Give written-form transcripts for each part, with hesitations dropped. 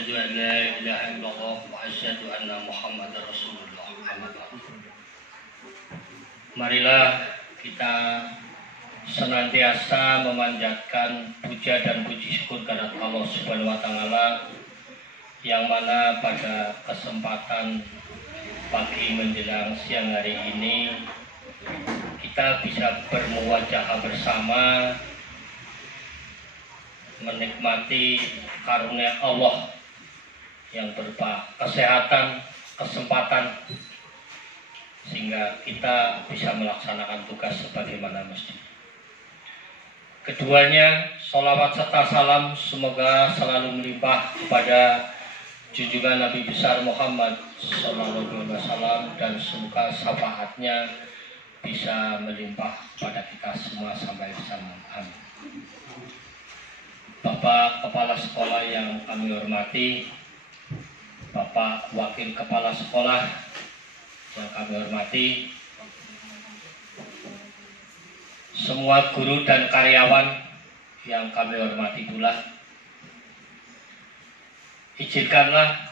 Asyhadu an la ilaha illallah wa asyhadu anna Muhammadar Rasulullah. Marilah kita senantiasa memanjatkan puja dan puji syukur kepada Allah Subhanahu wa taala, yang mana pada kesempatan pagi menjelang siang hari ini kita bisa bermuwajahah bersama menikmati karunia Allah yang berupa kesehatan, kesempatan, sehingga kita bisa melaksanakan tugas sebagaimana mestinya. Keduanya, sholawat serta salam semoga selalu melimpah kepada junjungan Nabi besar Muhammad SAW, dan semoga syafaatnya bisa melimpah pada kita semua sampai bersama. Amin. Bapak Kepala Sekolah yang kami hormati, Bapak Wakil Kepala Sekolah yang kami hormati, semua guru dan karyawan yang kami hormati pula, izinkanlah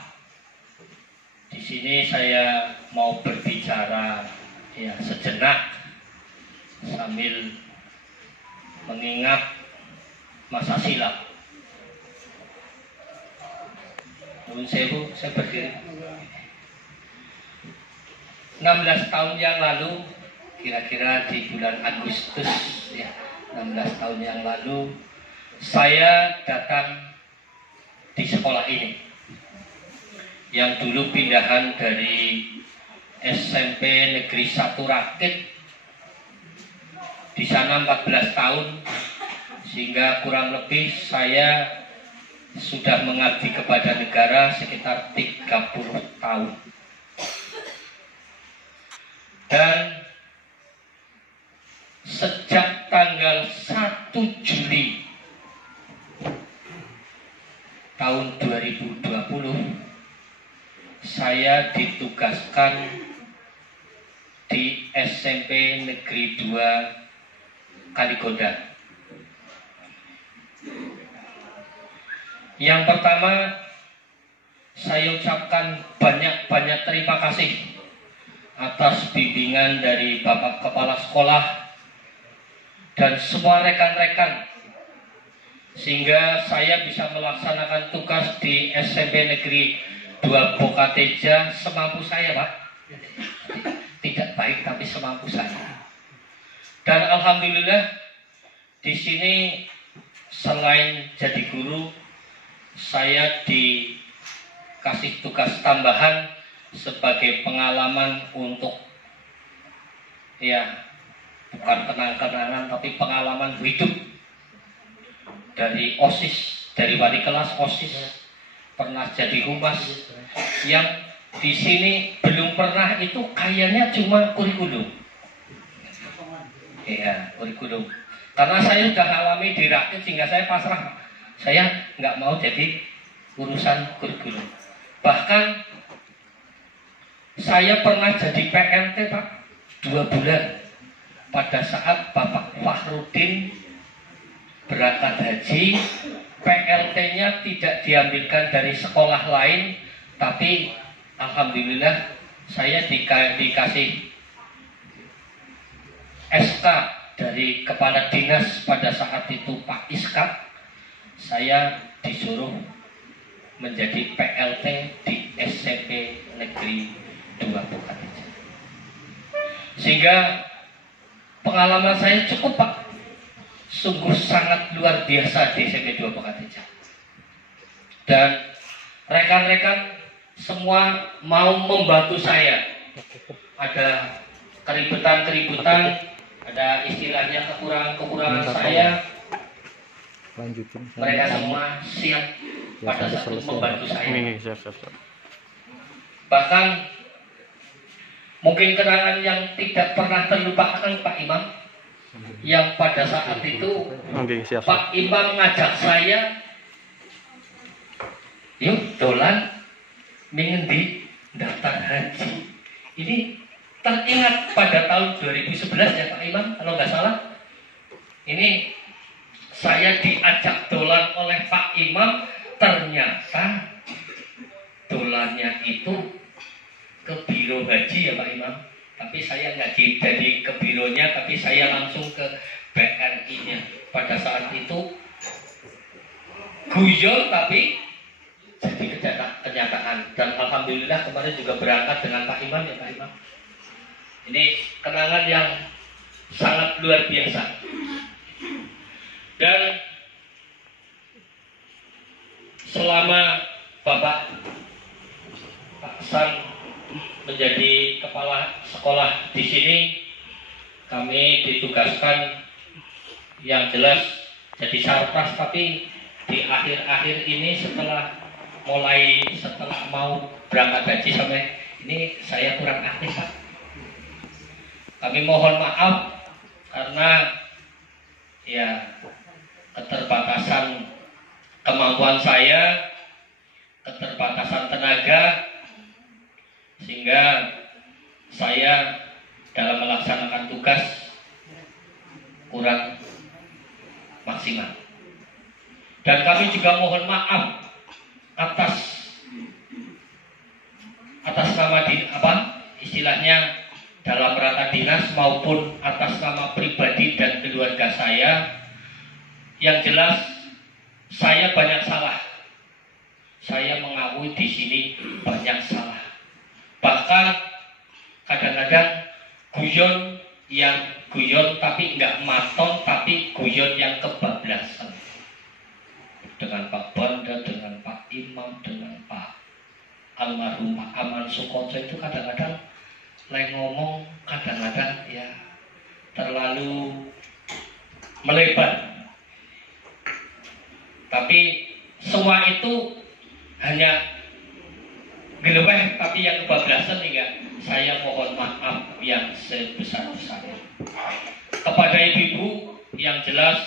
di sini saya mau berbicara sejenak sambil mengingat masa silam. Nuwun sewu, saya berdiri 16 tahun yang lalu, kira-kira di bulan Agustus ya, 16 tahun yang lalu saya datang di sekolah ini yang dulu pindahan dari SMP Negeri 1 Rakit. Di sana 14 tahun, sehingga kurang lebih saya sudah mengabdi kepada negara sekitar 30 tahun. Dan sejak tanggal 1 Juli tahun 2020 saya ditugaskan di SMP Negeri 2 Kaligoda. Yang pertama, saya ucapkan banyak-banyak terima kasih atas bimbingan dari Bapak Kepala Sekolah dan semua rekan-rekan, sehingga saya bisa melaksanakan tugas di SMP Negeri 2 Bokateja semampu saya, Pak. Tidak baik, tapi semampu saya. Dan alhamdulillah di sini selain jadi guru, saya dikasih tugas tambahan sebagai pengalaman untuk bukan kenang-kenangan tapi pengalaman hidup dari OSIS, dari wali kelas OSIS, pernah jadi humas, yang di sini belum pernah itu kayaknya cuma kurikulum. Kurikulum. Karena saya sudah alami di Rakit sehingga saya pasrah. Saya nggak mau jadi urusan kurikulum. Bahkan saya pernah jadi PLT, Pak, 2 bulan pada saat Bapak Fakhrudin berangkat haji. PLT-nya tidak diambilkan dari sekolah lain, tapi alhamdulillah saya dikasih SK dari kepala dinas pada saat itu, Pak Iskak. Saya disuruh menjadi PLT di SMP Negeri 2 Bokateja. Sehingga pengalaman saya cukup, Pak, sungguh sangat luar biasa di SMP 2 Bokateja. Dan rekan-rekan semua mau membantu saya. Ada keributan, ada istilahnya kekurangan saya. Lanjutin. Mereka semua siap pada saat membantu saya. Bahkan mungkin kenangan yang tidak pernah terlupakan, Pak Imam, yang pada saat itu Pak Imam ngajak saya, yuk dolan mengendi daftar haji. Ini teringat pada tahun 2011 ya Pak Imam, kalau nggak salah. Ini saya diajak dolan oleh Pak Imam, ternyata dolannya itu ke biro haji ya Pak Imam. Tapi saya nggak jadi ke bironya, tapi saya langsung ke BRI-nya. Pada saat itu guyon tapi jadi kenyataan. Dan alhamdulillah kemarin juga berangkat dengan Pak Imam ya Pak Imam. Ini kenangan yang sangat luar biasa. Dan selama Bapak Pak San menjadi kepala sekolah di sini, kami ditugaskan yang jelas jadi sarpas, tapi di akhir-akhir ini setelah mau berangkat haji sampai ini saya kurang aktif Pak. Kami mohon maaf karena ya keterbatasan kemampuan saya, keterbatasan tenaga, sehingga saya dalam melaksanakan tugas kurang maksimal. Dan kami juga mohon maaf atas nama istilahnya dalam rangka dinas maupun atas nama pribadi dan keluarga saya. Yang jelas saya banyak salah. Saya mengakui di sini banyak salah. Bahkan kadang-kadang guyon tapi nggak maton, tapi guyon yang kebablasan. Dengan Pak Banda, dengan Pak Imam, dengan Pak almarhum Pak Aman Sukoco itu kadang-kadang ngomong kadang-kadang ya terlalu melebar. Tapi semua itu hanya geleweh, tapi yang kebablasan hingga saya mohon maaf yang sebesar-besarnya. Kepada ibu-ibu yang jelas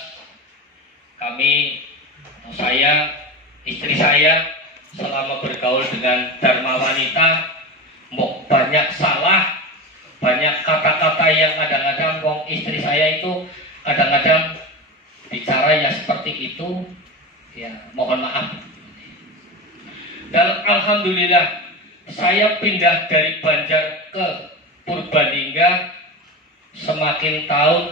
saya, istri saya selama bergaul dengan Dharma Wanita banyak salah, banyak kata-kata yang kadang-kadang istri saya itu kadang-kadang bicara ya seperti itu, ya mohon maaf. Dan alhamdulillah saya pindah dari Banjar ke Purbalingga, semakin tahun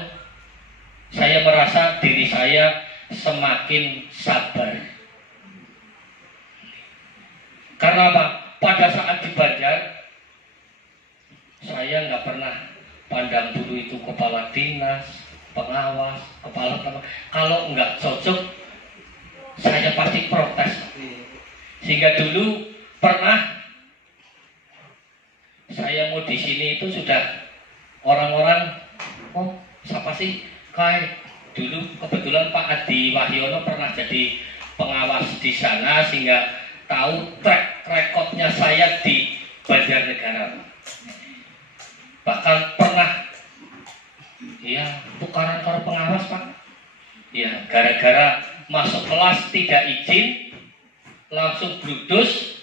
saya merasa diri saya semakin sabar. Karena apa? Pada saat di Banjar saya nggak pernah pandang dulu itu kepala dinas, pengawas, kepala teman. Kalau nggak cocok saya pasti protes. Sehingga dulu pernah saya mau di sini itu sudah orang-orang, oh siapa sih Kai? Dulu kebetulan Pak Adi Wahyono pernah jadi pengawas di sana, sehingga tahu track recordnya saya di Banjarnegara. Bahkan pernah ya tukaran karo pengawas Pak. Ya gara-gara masuk kelas tidak izin langsung bludus,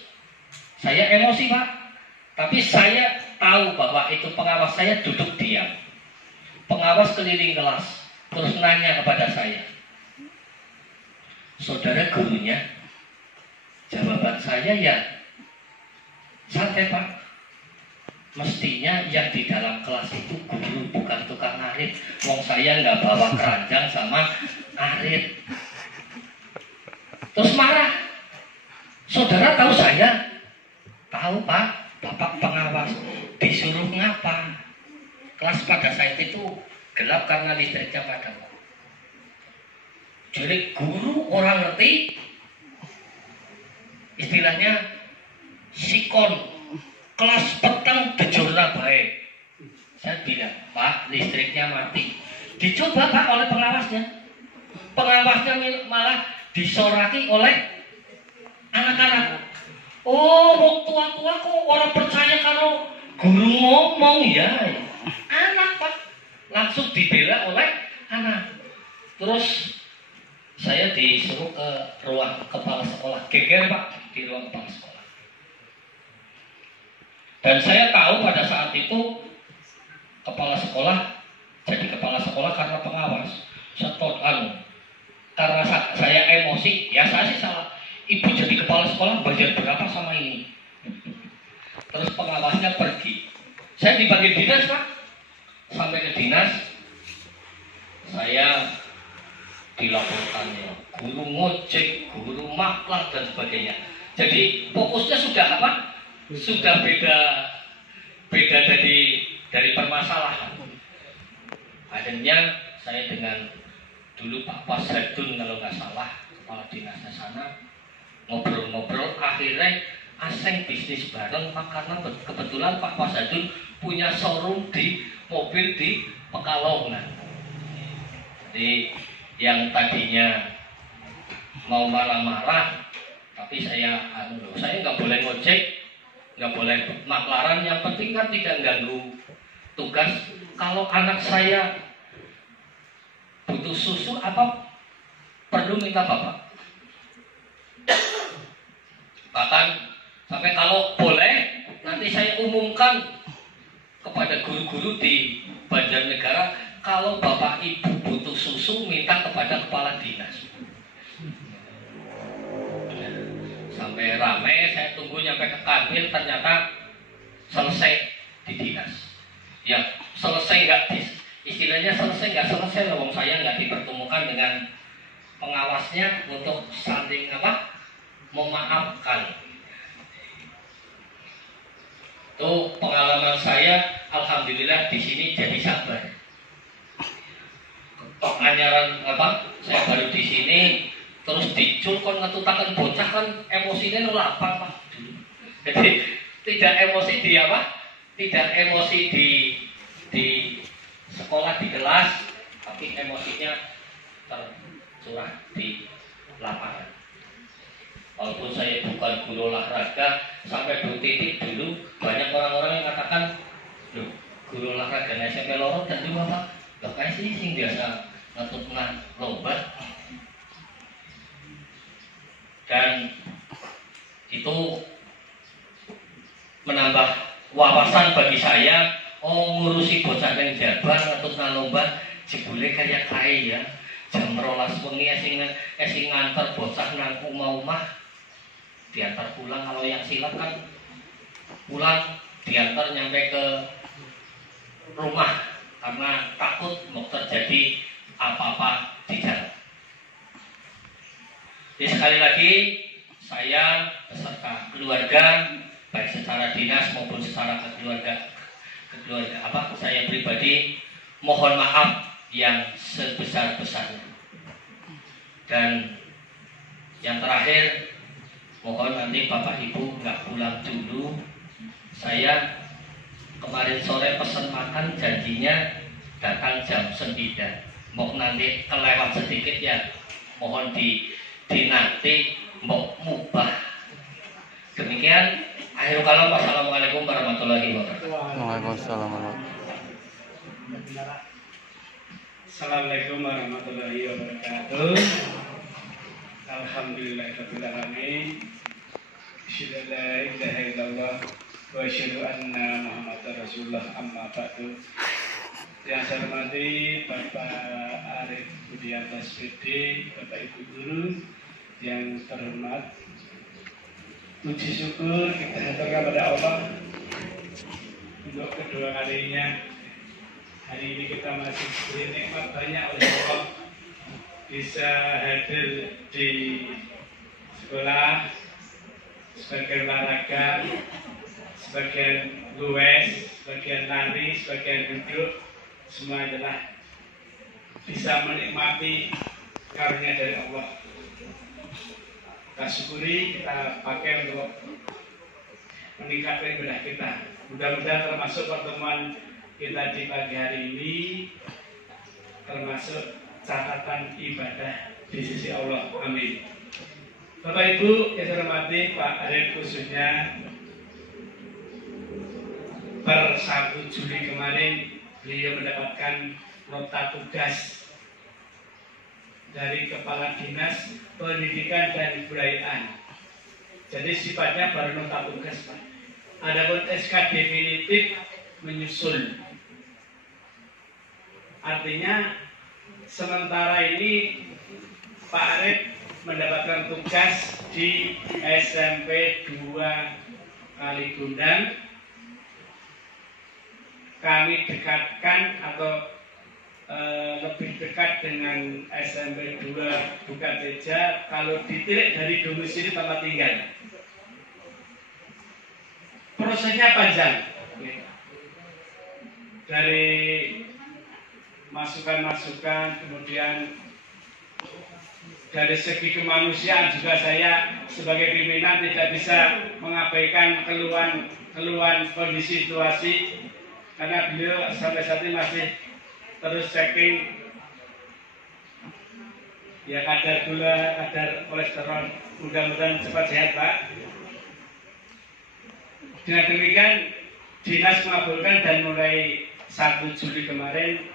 saya emosi Pak. Tapi saya tahu bahwa itu pengawas, saya duduk diam. Pengawas keliling kelas terus nanya kepada saya, saudara gurunya? Jawaban saya ya santai Pak. Mestinya yang di dalam kelas itu guru, bukan tukang arit. Wong saya nggak bawa keranjang sama arit. Terus marah. Saudara tahu saya? Tahu Pak, Bapak pengawas. Disuruh ngapa? Kelas pada saat itu gelap karena listriknya padam. Jadi guru orang ngerti, istilahnya sikon, kelas petang dejurna baik. Saya bilang, Pak, listriknya mati. Dicoba Pak oleh pengawasnya. Pengawasnya malah disoraki oleh anak-anak. Oh, wong tua-tua kok orang percaya kalau guru ngomong ya. Anak Pak langsung dibela oleh anak. Terus saya disuruh ke ruang kepala sekolah. Geger Pak di ruang kepala sekolah. Dan saya tahu pada saat itu kepala sekolah jadi kepala sekolah karena pengawas. Karena saya emosi, ya saya sih salah. Ibu jadi kepala sekolah bayar berapa sama ini? terus pengawasnya pergi. Saya dipanggil dinas, Pak. Sampai ke dinas, saya dilaporkannya guru ngojek, guru maklak dan sebagainya. Jadi fokusnya sudah apa? Sudah beda dari permasalahan. Akhirnya saya dengan dulu Pak Pasadun kalau nggak salah kepala dinasnya sana ngobrol-ngobrol, akhirnya asing bisnis bareng Pak, karena kebetulan Pak Pasadun punya showroom di mobil di Pekalongan. Jadi yang tadinya mau marah-marah, tapi saya nggak boleh ngojek, nggak boleh maklaran, yang penting kan tidak ganggu tugas. Kalau anak saya butuh susu apa perlu minta bapak. Bahkan sampai kalau boleh nanti saya umumkan kepada guru-guru di Banjarnegara, kalau bapak ibu butuh susu minta kepada kepala dinas. Sampai ramai, saya tunggu nyampe ke kantin, ternyata selesai di dinas. Ya selesai nggak, istilahnya selesai nggak selesai, loh saya nggak dipertemukan dengan pengawasnya untuk saling memaafkan. Itu pengalaman saya, alhamdulillah di sini jadi sabar. Anyaran saya baru di sini terus dicul kon ngetutaken bocah kan emosinya lapang Pak. Jadi tidak emosi tidak emosi di sekolah di kelas, tapi emosinya tercurah di lapangan. Walaupun saya bukan guru olahraga, sampai dulu titik dulu banyak orang-orang yang katakan, loh, guru olahraga SMP lorot dan juga Pak, loh kayak sih biasa ngetutna lomba. Dan itu menambah wawasan bagi saya. Oh, ngurusi bocah yang jabar ngetutna lomba jebule kayak ya. Jam 12 wengi sing nganter bocah nang omah diantar pulang. Kalau yang silat kan pulang diantar nyampe ke rumah karena takut mau terjadi apa-apa di jalan. Jadi sekali lagi saya beserta keluarga, baik secara dinas maupun secara keluarga saya pribadi mohon maaf yang sebesar-besarnya. Dan yang terakhir, mohon nanti Bapak Ibu nggak pulang dulu. Saya kemarin sore pesan makan, janjinya datang jam 9. Mau nanti kelewat sedikit ya, mohon dinanti mau mubah. Demikian, akhirul kalam. Wassalamualaikum warahmatullahi wabarakatuh. Waalaikumsalam. Assalamualaikum warahmatullahi wabarakatuh. Alhamdulillahirabbil alamin. Asyhadu an la ilaha illallah wa asyhadu anna Muhammadar Rasulullah, amma ba'du. Yang saya hormati Bapak Arif Budianto SPD, Bapak Ibu guru yang terhormat, puji syukur kita haturkan kepada Allah untuk kedua kalinya. Hari ini kita masih diberi nikmat banyak oleh Allah, bisa hadir di sekolah, sebagian olahraga, sebagian luwes, sebagian lari, sebagian duduk, semua adalah bisa menikmati karunia dari Allah. Kita syukuri, kita pakai untuk meningkatkan ibadah kita. Mudah-mudahan termasuk pertemuan kita di pagi hari ini termasuk catatan ibadah di sisi Allah. Amin. Bapak Ibu yang saya hormati, Pak Arif khususnya, per 1 Juli kemarin beliau mendapatkan nota tugas dari Kepala Dinas Pendidikan dan Kebudayaan. Jadi sifatnya baru nota tugas, Pak. Adapun SK definitif menyusul. Artinya sementara ini Pak Arif mendapatkan tugas di SMP 2 Kaligundang kami dekatkan atau lebih dekat dengan SMP 2 Bukateja kalau ditilik dari domisili tempat tinggal. Prosesnya panjang, dari masukan-masukan, kemudian dari segi kemanusiaan juga saya sebagai pimpinan tidak bisa mengabaikan keluhan kondisi situasi, karena beliau sampai saat ini masih terus checking ya kadar gula, kadar kolesterol. Mudah-mudahan cepat sehat, Pak. Dengan demikian dinas mengabulkan dan mulai 1 Juli kemarin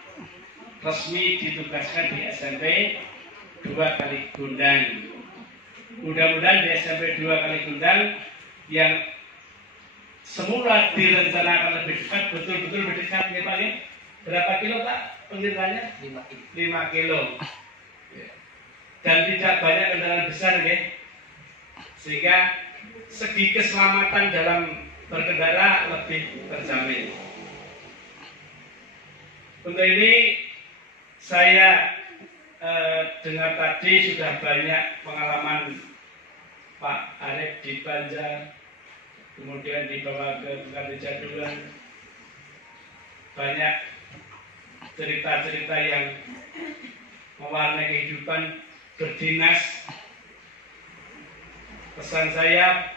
resmi ditugaskan di SMP 2 Kaligundang. Mudah-mudahan di SMP 2 Kaligundang yang semula direncanakan lebih dekat, betul-betul lebih dekat, ya Pak. Berapa kilo Pak pengirimannya? 5 kilo. Dan tidak banyak kendaraan besar, ya. Sehingga segi keselamatan dalam berkendara lebih terjamin. Untuk ini saya dengar tadi sudah banyak pengalaman Pak Arif di Banjar, kemudian dibawa ke Bukateja Dulang, banyak cerita-cerita yang mewarnai kehidupan berdinas. Pesan saya,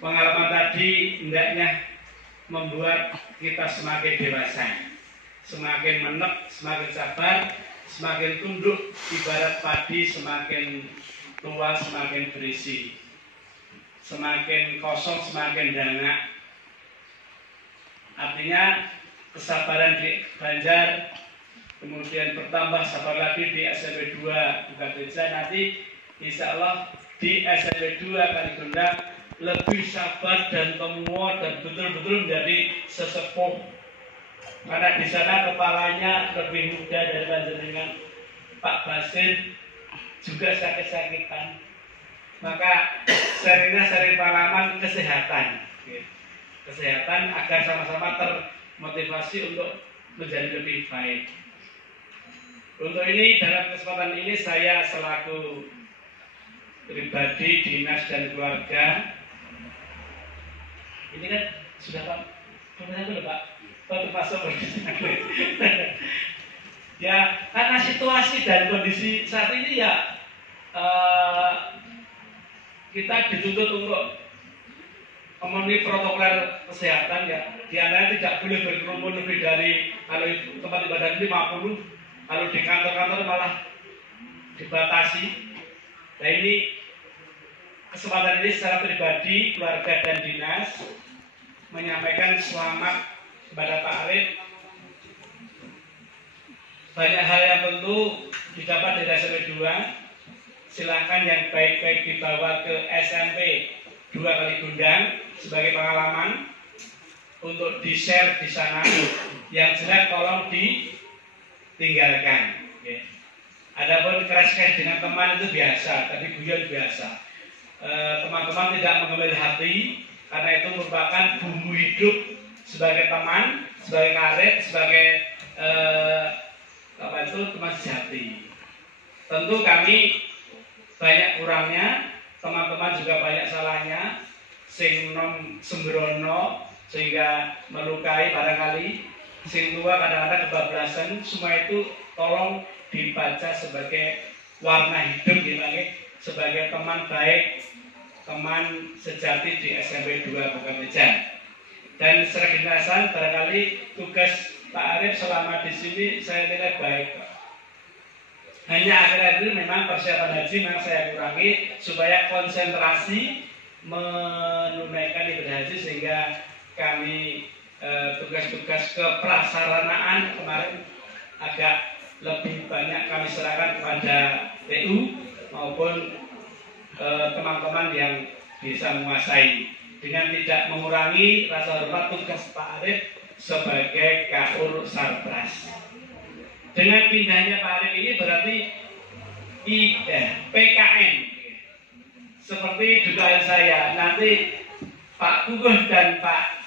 pengalaman tadi hendaknya membuat kita semakin dewasa, semakin menek, semakin sabar, semakin tunduk. Ibarat padi semakin tua semakin berisi, semakin kosong semakin dangak. Artinya kesabaran di Banjar, kemudian bertambah sabar lagi di SMP 2 Bukateja, nanti insya Allah di SMP 2 Kaligundang lebih sabar dan temua dan betul-betul menjadi sesepuh, karena di sana kepalanya lebih muda dari panjenengan Pak Basir, juga sakit-sakitan, maka seringnya sering pengalaman kesehatan agar sama-sama termotivasi untuk menjadi lebih baik. Untuk ini, dalam kesempatan ini saya selaku pribadi, dinas dan keluarga, ini kan sudah Pak, Pak, termasuk ya, karena situasi dan kondisi saat ini ya kita dituntut untuk memenuhi protokol kesehatan, ya. Di antaranya tidak boleh berkerumun lebih dari, kalau tempat ibadah 50, kalau di kantor-kantor malah dibatasi. Nah, ini kesempatan ini secara pribadi, keluarga dan dinas menyampaikan selamat kepada Pak Arif. Banyak hal yang tentu didapat dari SMP 2. Silakan yang baik-baik dibawa ke SMP 2 Kaligundang sebagai pengalaman untuk di-share di sana. Yang jelek tolong ditinggalkan. Adapun crash-crash dengan teman itu biasa, tapi guyon biasa. Teman-teman tidak mengambil hati, karena itu merupakan bumbu hidup sebagai teman, sebagai karet, sebagai teman sejati. Tentu kami banyak kurangnya, teman-teman juga banyak salahnya, sing nom sembrono sehingga melukai barangkali, sing tua kadang-kadang kebablasan. Semua itu tolong dibaca sebagai warna hidup, sebagai teman baik, teman sejati di SMP 2 Bukateja. Dan secara keseluruhan barangkali tugas Pak Arif selama di sini saya nilai baik. Hanya akhir-akhir ini memang persiapan haji memang saya kurangi supaya konsentrasi menunaikan ibadah haji, sehingga kami tugas-tugas keprasaranaan kemarin agak lebih banyak kami serahkan kepada PU maupun teman-teman yang bisa menguasai, dengan tidak mengurangi rasa hormat tugas Pak Arif sebagai Kaur Sarpras. Dengan pindahnya Pak Arif ini berarti PKN seperti dugaan saya, nanti Pak Kukuh dan Pak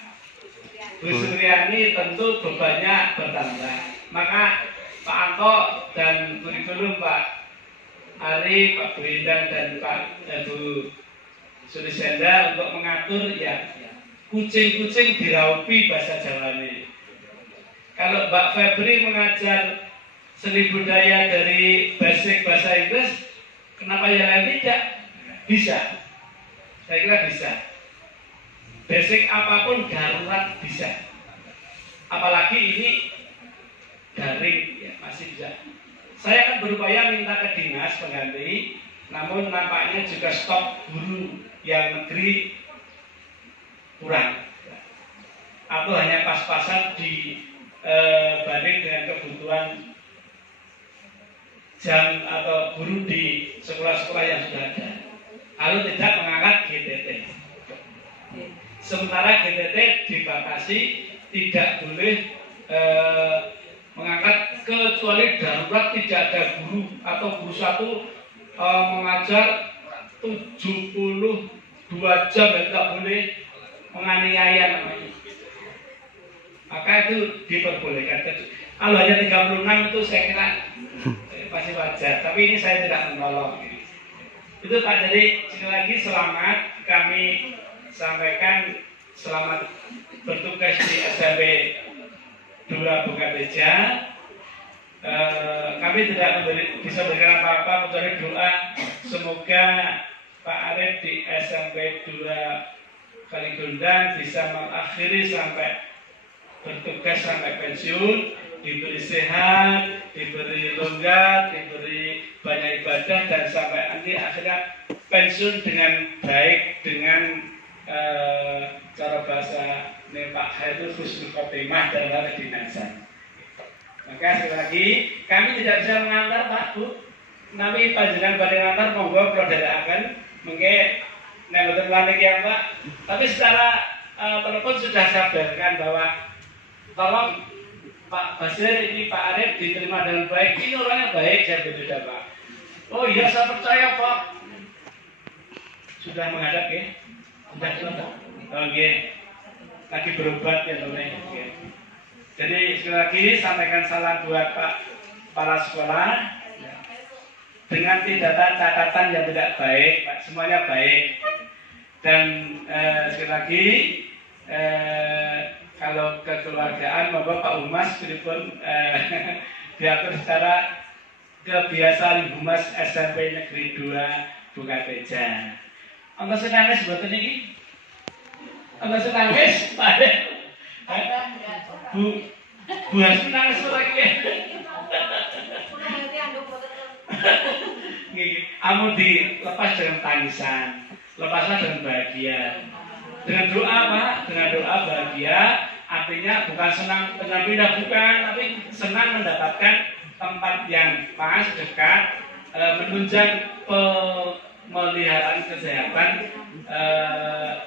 Bu Suryani tentu bebannya bertambah. Maka Pak Anto dan kurikulum Pak Ari, Pak Bu Endang dan Pak Bu Sulisenda untuk mengatur ya kucing-kucing diraupi bahasa Jawa ini. Kalau Mbak Febri mengajar seni budaya dari basic bahasa Inggris, kenapa yang lain tidak? Bisa. Saya kira bisa. Basic apapun darurat bisa. Apalagi ini daring ya masih bisa. Saya akan berupaya minta ke dinas pengganti, namun nampaknya juga stok guru yang negeri kurang. Atau hanya pas-pasan dibanding dengan kebutuhan jam atau guru di sekolah-sekolah yang sudah ada. Kalau tidak mengangkat GTT. Sementara GTT dibatasi tidak boleh mengangkat kecuali darurat, tidak ada guru atau guru satu mengajar 72 jam dan tidak boleh menganiaya namanya. Maka itu diperbolehkan. Kalau hanya 36 itu saya kira masih wajar. Tapi ini saya tidak menolong. Itu Pak, jadi sekali lagi selamat kami sampaikan, selamat bertugas di SMP 2 Bukateja. Kami tidak bisa berikan apa-apa kecuali doa semoga Pak Arif di SMP 2 Kaligondang bisa mengakhiri sampai bertugas sampai pensiun, diberi sehat, diberi longgar, diberi banyak ibadah, dan sampai nanti akhirnya pensiun dengan baik, dengan cara bahasa Pak Hairul Husnul Khotimah dalam kedinasan. Maka sekali lagi kami tidak bisa mengantar Pak Bu, tapi panjenengan badhe ngantar monggo kula dherekaken mengke nek mboten wani ya Pak. Tapi secara telepon sudah sabarkan bahwa tolong Pak Basir ini Pak Arif diterima dengan baik. Ini orangnya baik, saya berbeda Pak. Oh iya saya percaya Pak. Sudah menghadap ya? Sudah. Oke. Lagi berobat ya teman-teman. Oke. Jadi sekali lagi sampaikan salam buat Pak Kepala Sekolah. Dengan tidak ada catatan yang tidak baik, Pak. Semuanya baik. Dan sekali lagi kalau kekeluargaan monggo Pak Humas pun diatur secara kebiasaan Humas SMP Negeri 2 Bukateja. Ana sing nangis mboten iki? Ana sing nangis, Pak. Bu Hasmi nangis ora iki? Amun dilepas dengan tangisan, lepaslah dengan bahagia. Dengan doa Pak, dengan doa bahagia, artinya bukan senang pindah bukan, tapi senang mendapatkan tempat yang pas, dekat, menunjang pemeliharaan kesehatan,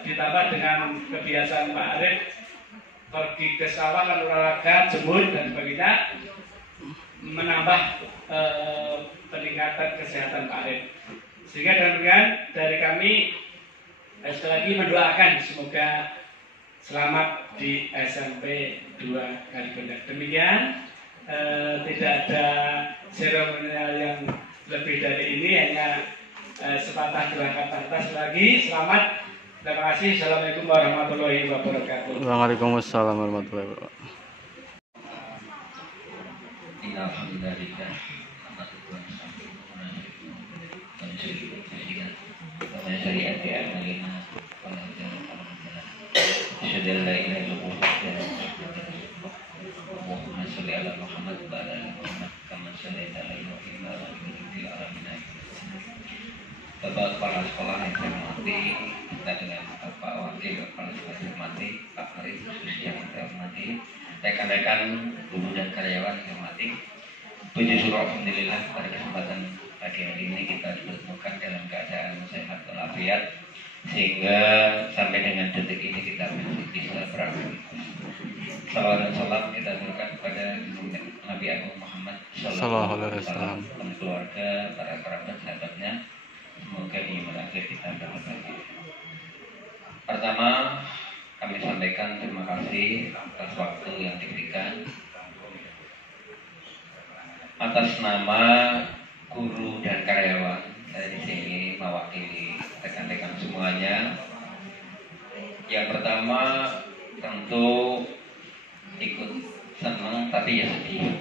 ditambah dengan kebiasaan Pak Arif pergi ke sawah, lalu olahraga, jemur dan sebagainya, menambah peningkatan kesehatan Pak Arif. Sehingga dengan dari kami sekali lagi mendoakan semoga selamat di SMP 2 Kaligondang. Demikian, tidak ada seremonial yang lebih dari ini, hanya sepatah dua kata lagi. Selamat, terima kasih. Assalamualaikum warahmatullahi wabarakatuh. Waalaikumsalam warahmatullahi wabarakatuh. Bapak Kepala Sekolah yang saya hormati, kita dengan Bapak Wakil Kepala Sekolah yang saya hormati, Pak Arif khususnya yang saya hormati, rekan-rekan guru dan karyawan yang saya hormati. Puji syukur alhamdulillah pada kesempatan pagi hari ini kita ditemukan dalam keadaan sehat walafiat, sehingga sampai dengan detik ini kita masih bisa beraktivitas. Salawat dan salam kita berikan kepada Nabi Agung Muhammad Sallallahu Alaihi Wasallam, keluarga, para kerabat, sahabatnya, Semoga di akhir kita berbagi. Pertama, kami sampaikan terima kasih atas waktu yang diberikan atas nama guru dan karyawan. Saya di sini mewakili rekan-rekan semuanya. Yang pertama tentu ikut senang tapi ya sedih.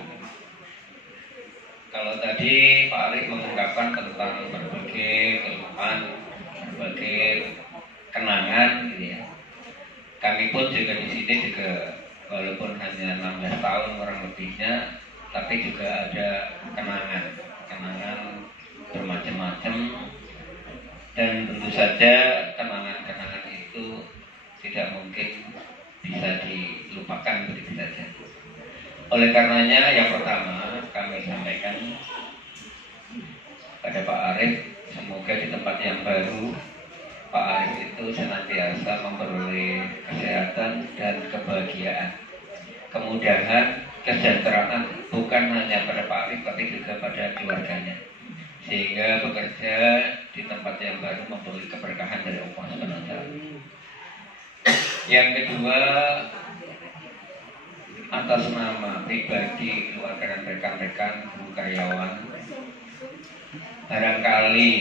Kalau tadi Pak Arif mengungkapkan tentang berbagai keluhan, berbagai kenangan, gitu ya. Kami pun juga di sini juga walaupun hanya 16 tahun kurang lebihnya, tapi juga ada kenangan bermacam-macam, dan tentu saja kenangan-kenangan itu tidak mungkin bisa dilupakan begitu saja. Oleh karenanya yang pertama kami sampaikan pada Pak Arif, semoga di tempat yang baru Pak Arif itu senantiasa memperoleh kesehatan dan kebahagiaan, kemudahan, kesejahteraan bukan hanya pada Pak Arif tapi juga pada keluarganya, sehingga bekerja di tempat yang baru memperoleh keberkahan dari Allah SWT. Yang kedua, atas nama pribadi, keluarga dan rekan-rekan guru karyawan, barangkali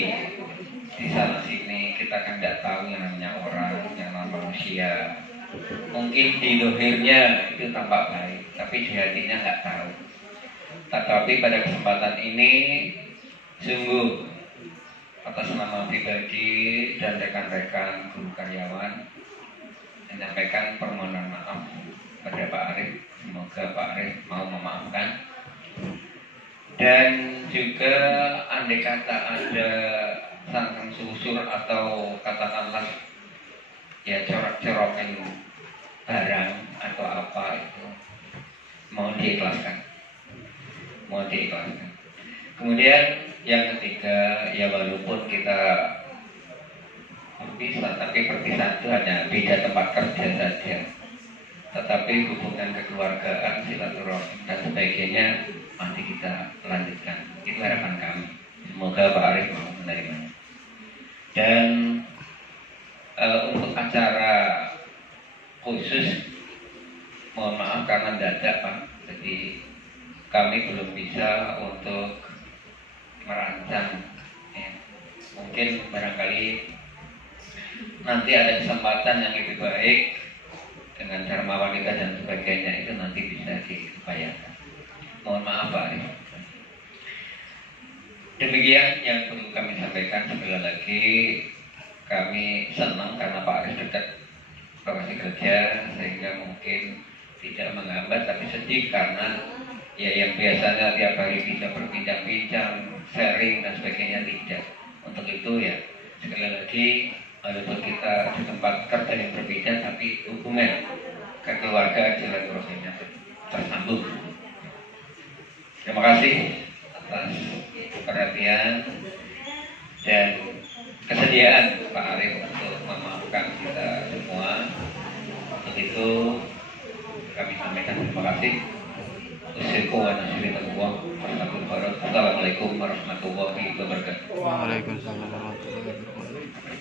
di sana sini kita kan tidak tahu yang namanya orang, yang namanya manusia. Mungkin di dohirnya itu tampak baik, tapi di hatinya nggak tahu. Tetapi pada kesempatan ini, sungguh atas nama pribadi dan rekan-rekan guru karyawan menyampaikan permohonan maaf pada Pak Arif. Semoga Pak Arif mau memaafkan. Dan juga andai kata ada sangkang susur atau katakanlah ya corak-corakan barang atau apa itu, mohon diikhlaskan. Kemudian yang ketiga, ya walaupun kita berpisah, tapi perpisahan itu hanya beda tempat kerja saja, tetapi hubungan kekeluargaan, silaturahim dan sebagainya masih kita lanjutkan. Itu harapan kami. Semoga Pak Arif mau menerimanya. Dan untuk acara khusus, mohon maaf karena mendadak Pak, jadi kami belum bisa untuk merancang. Ya. Mungkin barangkali nanti ada kesempatan yang lebih baik dengan dharma wanita dan sebagainya, itu nanti bisa diupayakan. Mohon maaf Pak Arif. Demikian yang perlu kami sampaikan. Sekali lagi kami senang karena Pak Arif dekat lokasi kerja, sehingga mungkin tidak menghambat, tapi sedih karena ya yang biasanya tiap hari bisa berbincang-bincang, sharing dan sebagainya tidak. Untuk itu ya sekali lagi, walaupun kita di tempat kerja yang berbeda, tapi hubungan kekeluargaan silaturahimnya tersambung. Terima kasih atas perhatian dan kesediaan Pak Arif untuk memaafkan kita semua. Untuk itu kami sampaikan terima kasih. Assalamualaikum warahmatullahi wabarakatuh. Waalaikumsalam warahmatullahi wabarakatuh.